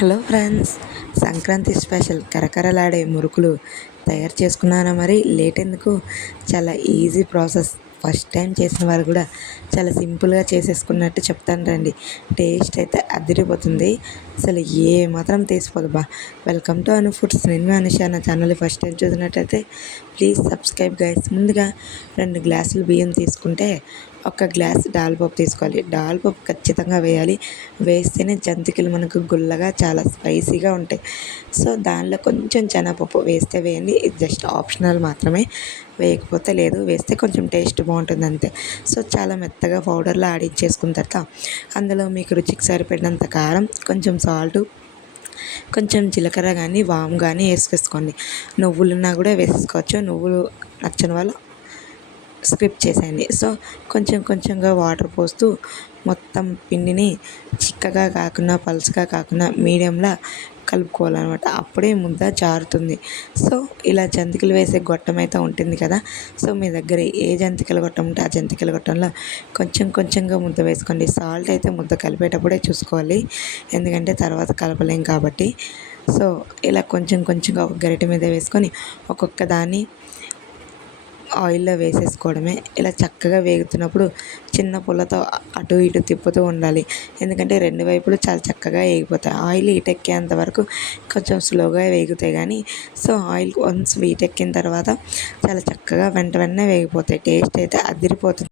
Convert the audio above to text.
Hello friends, Sankranti special కరకరలాడే మురుకులు తయారు చేసుకున్నారా? మరి లేట్ ఎందుకు? చాలా ఈజీ ప్రాసెస్. ఫస్ట్ టైం చేసిన వారు కూడా చాలా సింపుల్గా చేసేసుకున్నట్టు చెప్తాను రండి. టేస్ట్ అయితే అదిరిపోతుంది. అసలు ఏ మాత్రం తీసిపోదు బా. Welcome to Anu foods. నేను అనుష. నా ఛానల్ ఫస్ట్ టైం చూసినట్టయితే ప్లీజ్ సబ్స్క్రైబ్ గైస్. ముందుగా 2 గ్లాసులు బియ్యం తీసుకుంటే 1 గ్లాస్ పప్పు తీసుకోవాలి. పప్పు ఖచ్చితంగా వేయాలి. వేస్తేనే జంతికలు మనకు గుల్లగా చాలా స్పైసీగా ఉంటాయి. సో దానిలో కొంచెం శనగపప్పు వేస్తే వేయండి. ఇది జస్ట్ ఆప్షనల్ మాత్రమే. వేయకపోతే లేదు, వేస్తే కొంచెం టేస్ట్ బాగుంటుంది అంతే. సో చాలా మెత్తగా పౌడర్లో ఆడించేసుకున్న తర్వాత అందులో మీకు రుచికి సరిపడినంత కారం, కొంచెం సాల్టు, కొంచెం జీలకర్ర కానీ వాము కానీ వేసుకోండి. నువ్వులున్నా కూడా వేసుకోవచ్చు. నువ్వులు నచ్చని వాళ్ళు స్కిప్ చేసేయండి. సో కొంచెం కొంచెంగా వాటర్ పోస్తూ మొత్తం పిండిని చిక్కగా కాకుండా పలుచగా కాకుండా మీడియంలా కలుపుకోవాలన్నమాట. అప్పుడే ముద్ద జారుతుంది. సో ఇలా జంతికలు వేసే గొట్టం అయితే ఉంటుంది కదా. సో మీ దగ్గర ఏ జంతికల గొట్టం ఉంటే ఆ జంతికల గొట్టంలో కొంచెం కొంచెంగా ముద్ద వేసుకోండి. సాల్ట్ అయితే ముద్ద కలిపేటప్పుడే చూసుకోవాలి, ఎందుకంటే తర్వాత కలపలేం కాబట్టి. సో ఇలా కొంచెం కొంచెంగా ఒక గరిటె మీద వేసుకొని ఒక్కొక్క దాన్ని ఆయిల్లో వేసేసుకోవడమే. ఇలా చక్కగా వేగుతున్నప్పుడు చిన్న పుల్లతో అటు ఇటు తిప్పుతూ ఉండాలి, ఎందుకంటే 2 వైపులు చాలా చక్కగా వేగిపోతాయి. ఆయిల్ హీటెక్కేంత వరకు కొంచెం స్లోగా వేగుతాయి కానీ, సో ఆయిల్ వన్స్ హీటెక్కిన తర్వాత చాలా చక్కగా వెంటనే వేగిపోతాయి. టేస్ట్ అయితే అదిరిపోతుంది.